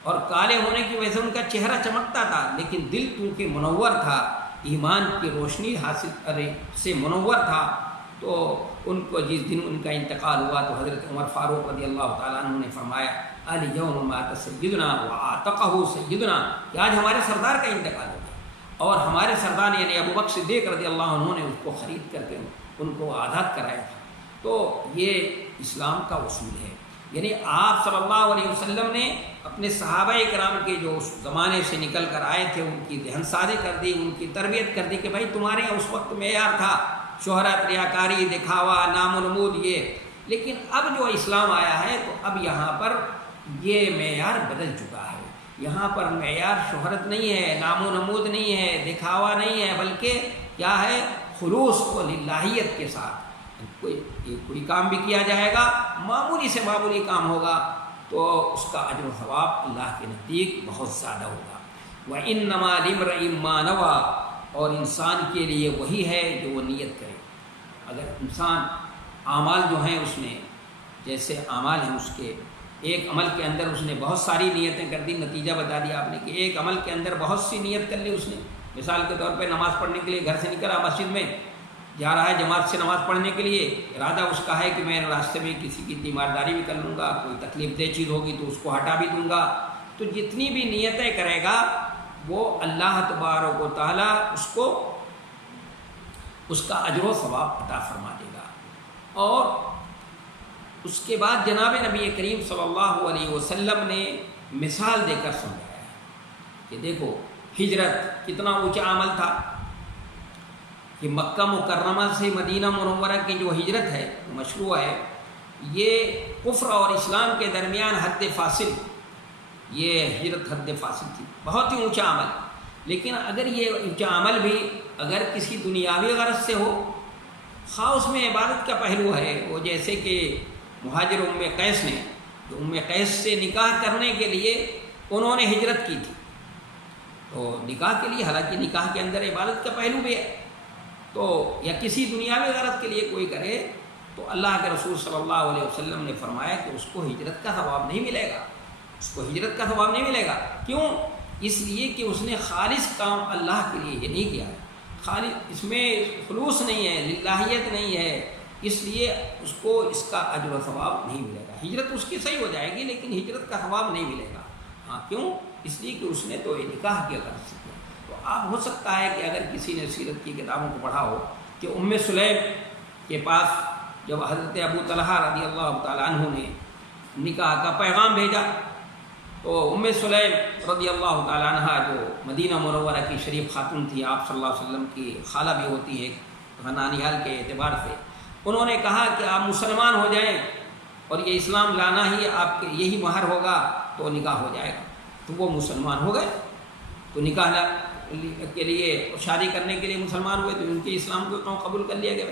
اور کالے ہونے کی وجہ سے ان کا چہرہ چمکتا تھا، لیکن دل کیونکہ منور تھا، ایمان کی روشنی حاصل سے منور تھا، تو ان کو جس دن ان کا انتقال ہوا تو حضرت عمر فاروق رضی اللہ تعالیٰ عنہ نے فرمایا الیوم مات سیدنا وعاتقہ سیدنا، کہ آج ہمارے سردار کا انتقال ہو گیا اور ہمارے سردار یعنی ابو بکر صدیق رضی اللہ عنہ نے اس کو خرید کر کے ان کو آزاد کرایا تھا۔ تو یہ اسلام کا اصول ہے، یعنی آپ صلی اللہ علیہ وسلم نے اپنے صحابہ کرام کے جو اس زمانے سے نکل کر آئے تھے ان کی ذہن سازی کر دی، ان کی تربیت کر دی کہ بھائی تمہارے یہاں اس وقت معیار تھا شہرت، ریاکاری، دکھاوا، نام و نمود یہ، لیکن اب جو اسلام آیا ہے تو اب یہاں پر یہ معیار بدل چکا ہے۔ یہاں پر معیار شہرت نہیں ہے، نام و نمود نہیں ہے، دکھاوا نہیں ہے، بلکہ کیا ہے، خلوص و للہیت کے ساتھ کوئی کام بھی کیا جائے گا، معمولی سے معمولی کام ہوگا تو اس کا اجر و ثواب اللہ کے نزدیک بہت زیادہ ہوگا۔ وَإِنَّمَا لِامْرِئٍ مَّا نَوَىٰ، اور انسان کے لیے وہی ہے جو وہ نیت کرے۔ اگر انسان اعمال جو ہیں اس میں، جیسے اعمال ہیں اس کے ایک عمل کے اندر اس نے بہت ساری نیتیں کر دی، نتیجہ بتا دیا آپ نے کہ ایک عمل کے اندر بہت سی نیت کر لی اس نے۔ مثال کے طور پہ نماز پڑھنے کے لیے گھر سے نکلا، مسجد میں جا رہا ہے جماعت سے نماز پڑھنے کے لیے، ارادہ اس کا ہے کہ میں راستے میں کسی کی تیمارداری بھی کر لوں گا، کوئی تکلیف دہ چیز ہوگی تو اس کو ہٹا بھی دوں گا، تو جتنی بھی نیتیں کرے گا وہ اللہ تبارک و تعالیٰ اس کو اس کا اجر و ثواب عطا فرما دے گا۔ اور اس کے بعد جناب نبی کریم صلی اللہ علیہ وسلم نے مثال دے کر سمجھایا کہ دیکھو ہجرت کتنا اونچا عمل تھا، کہ مکہ مکرمہ سے مدینہ منورہ کی جو ہجرت ہے مشروع ہے، یہ کفر اور اسلام کے درمیان حد فاصل، یہ ہجرت حد فاصل تھی، بہت ہی اونچا عمل۔ لیکن اگر یہ اونچا عمل بھی اگر کسی دنیاوی غرض سے ہو، خواہ اس میں عبادت کا پہلو ہے، وہ جیسے کہ مہاجر ام قیس نے، جو ام قیس سے نکاح کرنے کے لیے انہوں نے ہجرت کی تھی، تو نکاح کے لیے، حالانکہ نکاح کے اندر عبادت کا پہلو بھی ہے، تو یا کسی دنیاوی غرض کے لیے کوئی کرے تو اللہ کے رسول صلی اللہ علیہ وسلم نے فرمایا کہ اس کو ہجرت کا ثواب نہیں ملے گا، اس کو ہجرت کا ثواب نہیں ملے گا۔ کیوں؟ اس لیے کہ اس نے خالص کام اللہ کے لیے یہ نہیں کیا ہے، خالص اس میں خلوص نہیں ہے، للہیت نہیں ہے، اس لیے اس کو اس کا اجر و ثواب نہیں ملے گا۔ ہجرت اس کی صحیح ہو جائے گی لیکن ہجرت کا ثواب نہیں ملے گا۔ ہاں کیوں؟ اس لیے کہ اس نے تو یہ نکاح کے غرض سے کیا۔ تو آپ ہو سکتا ہے کہ اگر کسی نے سیرت کی کتابوں کو پڑھا ہو کہ ام سلیم کے پاس جب حضرت ابو طلحہ رضی اللہ تعالیٰ عنہ نے نکاح کا پیغام بھیجا تو ام سلیم رضی اللہ تعالیٰ عنہ جو مدینہ منورہ کی شریف خاتون تھی، آپ صلی اللہ علیہ وسلم کی خالہ بھی ہوتی ہے نانیال کے اعتبار سے، انہوں نے کہا کہ آپ مسلمان ہو جائیں اور یہ اسلام لانا ہی آپ کے یہی مہر ہوگا تو نکاح ہو جائے گا۔ تو وہ مسلمان ہو گئے، تو نکاح کے لیے شادی کرنے کے لیے مسلمان ہوئے، تو ان کے اسلام کو کیوں قبول کر لیا گیا؟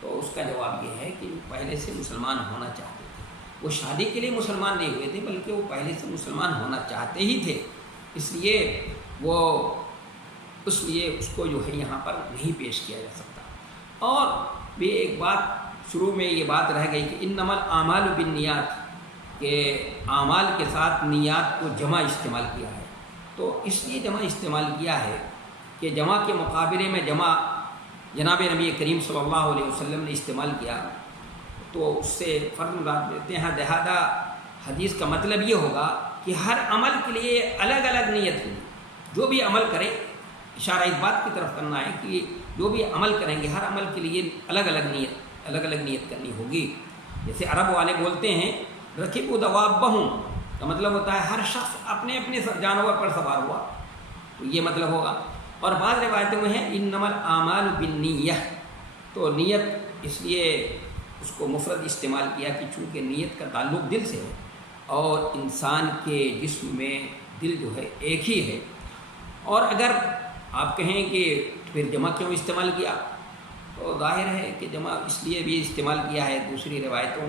تو اس کا جواب یہ ہے کہ وہ پہلے سے مسلمان ہونا چاہتے تھے، وہ شادی کے لیے مسلمان نہیں ہوئے تھے بلکہ وہ پہلے سے مسلمان ہونا چاہتے ہی تھے، اس لیے اس کو جو ہے یہاں پر نہیں پیش کیا جا سکتا۔ اور بھی ایک بات شروع میں یہ بات رہ گئی کہ انما الاعمال بالنیات، کہ اعمال کے ساتھ نیات کو جمع استعمال کیا ہے، تو اس لیے جمع استعمال کیا ہے کہ جمع کے مقابلے میں جمع جناب نبی کریم صلی اللہ علیہ وسلم نے استعمال کیا، تو اس سے فرق مراد دیتے ہیں۔ لہذا حدیث کا مطلب یہ ہوگا کہ ہر عمل کے لیے الگ الگ نیت ہوگی، جو بھی عمل کرے، اشارہ اس بات کی طرف کرنا ہے کہ جو بھی عمل کریں گے ہر عمل کے لیے الگ الگ نیت کرنی ہوگی۔ جیسے عرب والے بولتے ہیں رکبوا دوابہم، کا مطلب ہوتا ہے ہر شخص اپنے اپنے جانور پر سوار ہوا، تو یہ مطلب ہوگا۔ اور بعض روایتوں میں ہے انما الاعمال بالنیہ، تو نیت اس لیے اس کو مفرد استعمال کیا کہ چونکہ نیت کا تعلق دل سے ہے اور انسان کے جسم میں دل جو ہے ایک ہی ہے۔ اور اگر آپ کہیں کہ پھر جمع کیوں استعمال کیا، تو ظاہر ہے کہ جمع اس لیے بھی استعمال کیا ہے، دوسری روایتوں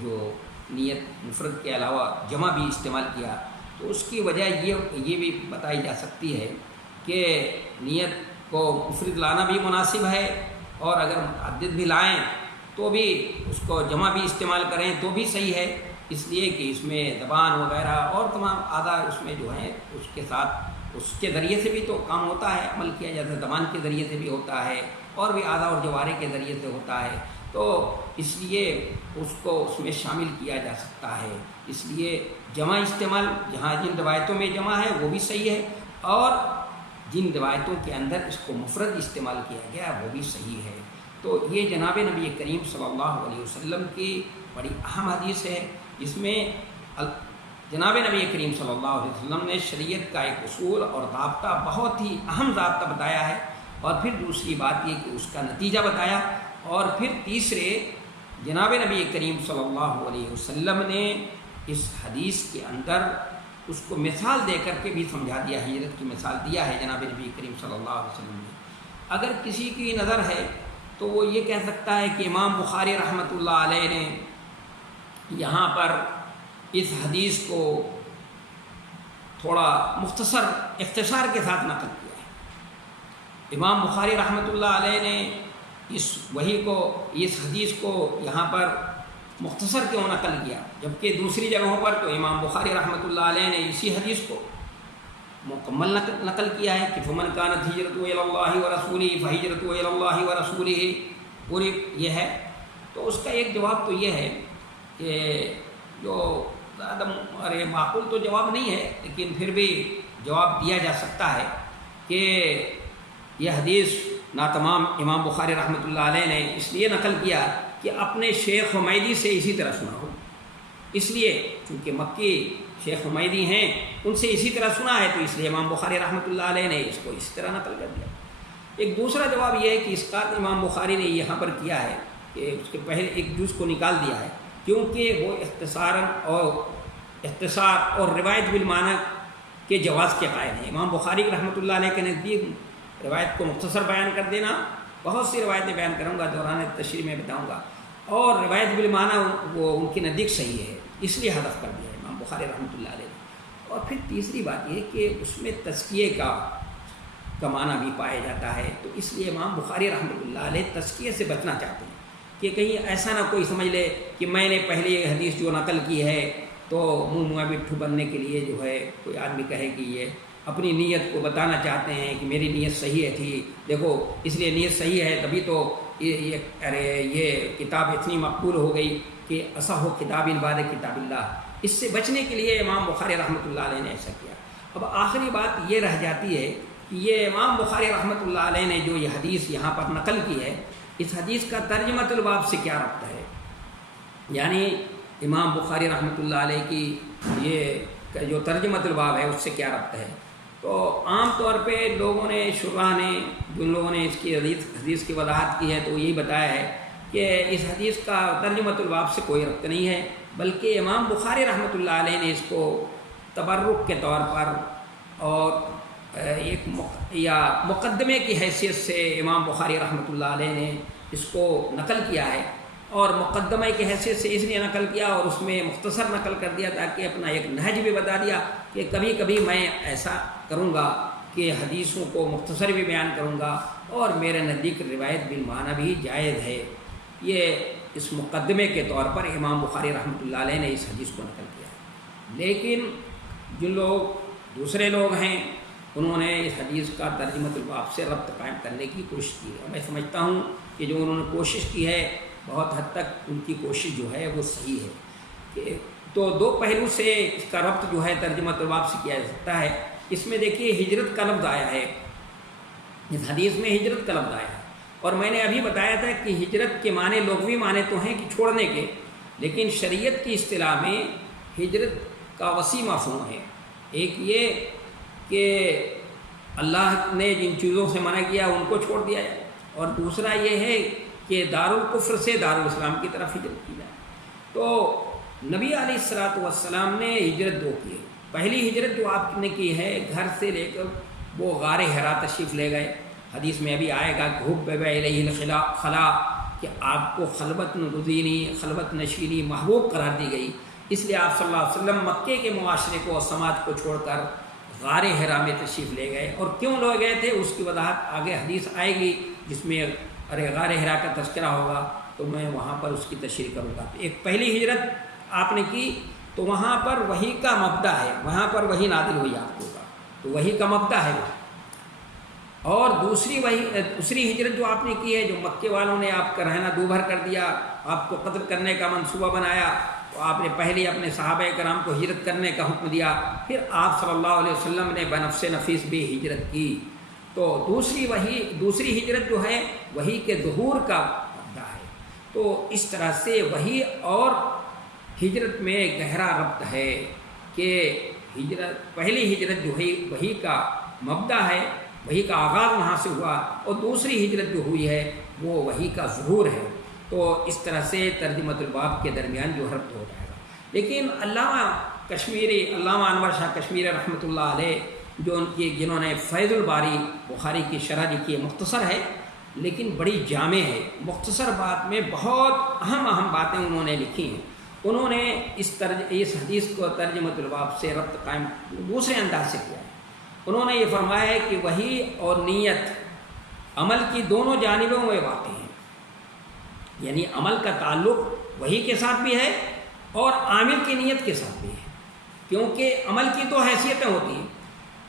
جو نیت مفرد کے علاوہ جمع بھی استعمال کیا، تو اس کی وجہ یہ بھی بتائی جا سکتی ہے کہ نیت کو مفرد لانا بھی مناسب ہے، اور اگر متعدد بھی لائیں تو بھی اس کو جمع بھی استعمال کریں تو بھی صحیح ہے، اس لیے کہ اس میں زبان وغیرہ اور تمام اعضاء اس میں جو ہیں اس کے ساتھ اس کے ذریعے سے بھی تو کام ہوتا ہے، عمل کیا جاتا ہے، زبان کے ذریعے سے بھی ہوتا ہے اور بھی اعضاء اور جوارح کے ذریعے سے ہوتا ہے، تو اس لیے اس کو اس میں شامل کیا جا سکتا ہے۔ اس لیے جمع استعمال جہاں جن روایتوں میں جمع ہے وہ بھی صحیح ہے، اور جن روایتوں کے اندر اس کو مفرد استعمال کیا گیا وہ بھی صحیح ہے۔ تو یہ جناب نبی کریم صلی اللہ علیہ وسلم کی بڑی اہم حدیث ہے، جس میں جناب نبی کریم صلی اللہ علیہ وسلم نے شریعت کا ایک اصول اور ضابطہ، بہت ہی اہم ضابطہ بتایا ہے، اور پھر دوسری بات یہ کہ اس کا نتیجہ بتایا، اور پھر تیسرے جناب نبی کریم صلی اللہ علیہ وسلم نے اس حدیث کے اندر اس کو مثال دے کر کے بھی سمجھا دیا، ہجرت کی مثال دیا ہے جناب نبی کریم صلی اللہ علیہ وسلم نے۔ اگر کسی کی نظر ہے تو وہ یہ کہہ سکتا ہے کہ امام بخاری رحمۃ اللہ علیہ نے یہاں پر اس حدیث کو تھوڑا مختصر اختصار کے ساتھ نقل کیا ہے۔ امام بخاری رحمۃ اللہ علیہ نے اس حدیث کو یہاں پر مختصر کیوں نقل کیا، جبکہ دوسری جگہوں پر تو امام بخاری رحمۃ اللہ علیہ نے اسی حدیث کو مکمل نقل کیا ہے کہ فمن کانت ہجرتہ الی اللہ ورسولہ فہجرتہ الی اللہ ورسولہ، پوری یہ ہے۔ تو اس کا ایک جواب تو یہ ہے کہ جو زیادہ معقول تو جواب نہیں ہے، لیکن پھر بھی جواب دیا جا سکتا ہے کہ یہ حدیث ناتمام امام بخاری رحمۃ اللہ علیہ نے اس لیے نقل کیا کہ اپنے شیخ حمیدی سے اسی طرح سنا ہو، اس لیے چونکہ مکی شیخ حمیدی ہیں ان سے اسی طرح سنا ہے، تو اس لیے امام بخاری رحمۃ اللہ علیہ نے اس کو اسی طرح نقل کر دیا۔ ایک دوسرا جواب یہ ہے کہ اس کا امام بخاری نے یہاں پر کیا ہے کہ اس کے پہلے ایک جز کو نکال دیا ہے، کیونکہ وہ اختصار اور روایت بالمعنی کے جواز کے قائل ہیں۔ امام بخاری رحمۃ اللہ علیہ کے نزدیک روایت کو مختصر بیان کر دینا، بہت سی روایتیں بیان کروں گا، دوران تشریح میں بتاؤں گا، اور روایت بالمعنی وہ ان کے نزدیک صحیح ہے، اس لیے حذف کر دیا امام بخاری رحمۃ اللہ علیہ۔ اور پھر تیسری بات یہ کہ اس میں تزکیے کا معنی بھی پایا جاتا ہے، تو اس لیے امام بخاری رحمۃ اللہ علیہ تزکیے سے بچنا چاہتے ہیں کہ کہیں ایسا نہ کوئی سمجھ لے کہ میں نے پہلے یہ حدیث جو نقل کی ہے تو منہ مٹھو بننے کے لیے جو ہے کوئی آدمی کہے کہ یہ اپنی نیت کو بتانا چاہتے ہیں کہ میری نیت صحیح تھی، دیکھو اس لیے نیت صحیح ہے تبھی تو یہ کتاب اتنی مقبول ہو گئی کہ اصح کتاب بعد کتاب اللہ۔ اس سے بچنے کے لیے امام بخاری رحمۃ اللہ علیہ نے ایسا کیا۔ اب آخری بات یہ رہ جاتی ہے کہ یہ امام بخاری رحمۃ اللہ علیہ نے جو یہ حدیث یہاں پر نقل کی ہے، اس حدیث کا ترجمۃ الباب سے کیا ربط ہے، یعنی امام بخاری رحمۃ اللہ علیہ کی یہ جو ترجمۃ الباب ہے اس سے کیا ربط ہے۔ تو عام طور پہ لوگوں نے شراح نے جن لوگوں نے اس کی حدیث کی وضاحت کی ہے تو یہی بتایا ہے کہ اس حدیث کا ترجمۃ الباب سے کوئی ربط نہیں ہے، بلکہ امام بخاری رحمۃ اللہ علیہ نے اس کو تبرک کے طور پر اور ایک مقدمے کی حیثیت سے امام بخاری رحمۃ اللہ علیہ نے اس کو نقل کیا ہے، اور مقدمہ کی حیثیت سے اس لیے نقل کیا اور اس میں مختصر نقل کر دیا تاکہ اپنا ایک نہج بھی بتا دیا کہ کبھی کبھی میں ایسا کروں گا کہ حدیثوں کو مختصر بھی بیان کروں گا اور میرے نزدیک روایت بالمعنی بھی جائز ہے۔ یہ اس مقدمے کے طور پر امام بخاری رحمۃ اللہ علیہ نے اس حدیث کو نقل کیا، لیکن جن لوگ دوسرے لوگ ہیں انہوں نے اس حدیث کا ترجمۃ الباب سے ربط قائم کرنے کی کوشش کی ہے۔ میں سمجھتا ہوں کہ جو انہوں نے کوشش کی ہے بہت حد تک ان کی کوشش جو ہے وہ صحیح ہے، کہ تو دو پہلو سے اس کا ربط جو ہے ترجمۃ الباب سے کیا جا سکتا ہے۔ اس میں دیکھیے ہجرت کا لفظ آیا ہے، اس حدیث میں ہجرت کا لفظ آیا ہے، اور میں نے ابھی بتایا تھا کہ ہجرت کے معنی لغوی معنی تو ہیں کہ چھوڑنے کے، لیکن شریعت کی اصطلاح میں ہجرت کا وسیع مفہوم ہے۔ ایک یہ کہ اللہ نے جن چیزوں سے منع کیا ان کو چھوڑ دیا جائے، اور دوسرا یہ ہے کہ دارالکفر سے دارالاسلام کی طرف ہجرت کی جائے۔ تو نبی علیہ الصلوۃ والسلام نے ہجرت دو کی ہے۔ پہلی ہجرت جو آپ نے کی ہے گھر سے لے کر وہ غار حرا تشریف لے گئے، حدیث میں ابھی آئے گا کہ حبب الیہ الخلا، کہ آپ کو خلوت گزینی، خلوت نشینی محبوب قرار دی گئی، اس لیے آپ صلی اللہ علیہ وسلم مکے کے معاشرے کو اور سماج کو چھوڑ کر غار حرا میں تشریف لے گئے۔ اور کیوں لے گئے تھے اس کی وضاحت آگے حدیث آئے گی جس میں غار حرا کا تذکرہ ہوگا، تو میں وہاں پر اس کی تشریح کروں گا۔ ایک پہلی ہجرت آپ نے کی تو وہاں پر وحی کا مبدا ہے، وہاں پر وحی نازل ہوئی آپ کو، تو وحی کا مبدا ہے وہ۔ اور دوسری ہجرت جو آپ نے کی ہے، جو مکے والوں نے آپ کا رہنا دوبھر کر دیا، آپ کو قتل کرنے کا منصوبہ بنایا، تو آپ نے پہلے اپنے صحابہ کرام کو ہجرت کرنے کا حکم دیا، پھر آپ صلی اللہ علیہ وسلم نے بنفس نفیس بھی ہجرت کی۔ تو دوسری ہجرت جو ہے وحی کے ظہور کا مبدا ہے۔ تو اس طرح سے وحی اور ہجرت میں گہرا ربط ہے کہ پہلی ہجرت جو ہے وحی کا مبدا ہے، وحی کا آغاز وہاں سے ہوا، اور دوسری ہجرت جو ہوئی ہے وہ وحی کا ظہور ہے۔ تو اس طرح سے ترجمۃ الباب کے درمیان جو ربط ہو جائے گا۔ لیکن علامہ انور شاہ کشمیری رحمۃ اللہ علیہ جنہوں نے فیض الباری بخاری کی شرح لکھی ہے، مختصر ہے لیکن بڑی جامع ہے، مختصر بات میں بہت اہم باتیں انہوں نے لکھی ہیں۔ انہوں نے اس حدیث کو ترجمۃ الباب سے ربط قائم دوسرے انداز سے کیا ہے۔ انہوں نے یہ فرمایا ہے کہ وحی اور نیت عمل کی دونوں جانبوں میں واقع ہیں، یعنی عمل کا تعلق وحی کے ساتھ بھی ہے اور عامل کی نیت کے ساتھ بھی ہے، کیونکہ عمل کی دو حیثیتیں ہوتی ہیں،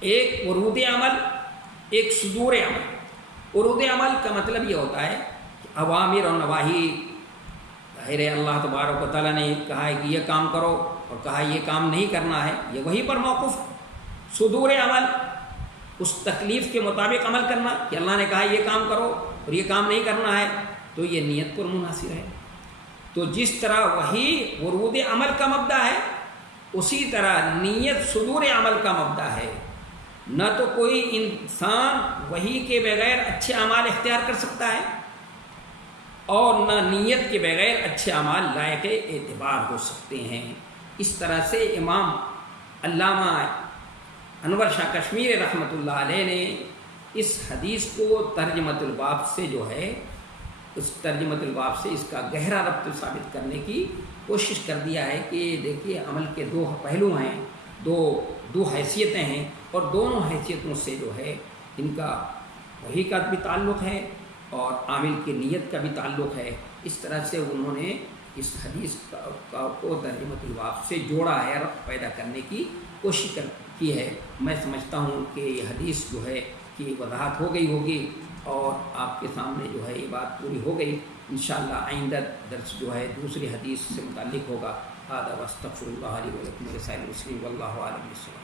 ایک ورود عمل، ایک صدور عمل۔ ورود عمل کا مطلب یہ ہوتا ہے کہ اوامر اور نواہی، ظاہر اللہ تبارک و تعالیٰ نے کہا ہے کہ یہ کام کرو اور کہا یہ کام نہیں کرنا ہے، یہ وحی پر موقوف ہے۔ صدور عمل اس تکلیف کے مطابق عمل کرنا کہ اللہ نے کہا یہ کام کرو اور یہ کام نہیں کرنا ہے، تو یہ نیت پر منحصر ہے۔ تو جس طرح وحی ورود عمل کا مبدا ہے، اسی طرح نیت صدور عمل کا مبدا ہے۔ نہ تو کوئی انسان وحی کے بغیر اچھے اعمال اختیار کر سکتا ہے، اور نہ نیت کے بغیر اچھے اعمال لائق اعتبار ہو سکتے ہیں۔ اس طرح سے امام علامہ انور شاہ کشمیری رحمۃ اللہ علیہ نے اس حدیث کو ترجمۃ الباب سے جو ہے اس ترجمۃ الباب سے اس کا گہرا ربط ثابت کرنے کی کوشش کر دیا ہے کہ دیکھیے عمل کے دو پہلو ہیں، دو حیثیتیں ہیں، اور دونوں حیثیتوں سے جو ہے ان کا وحی کا بھی تعلق ہے اور عامل کی نیت کا بھی تعلق ہے۔ اس طرح سے انہوں نے اس حدیث کو ترجمۃ الباب سے جوڑا ہے، ربط پیدا کرنے کی کوشش کی ہے۔ میں سمجھتا ہوں کہ یہ حدیث جو ہے کی وضاحت ہو گئی ہوگی اور آپ کے سامنے جو ہے یہ بات پوری ہو گئی۔ انشاءاللہ آئندہ درس جو ہے دوسری حدیث سے متعلق ہوگا۔ هذا واستغفر الله لي ولكم ولسائر المسلمين والله اعلم بالصواب۔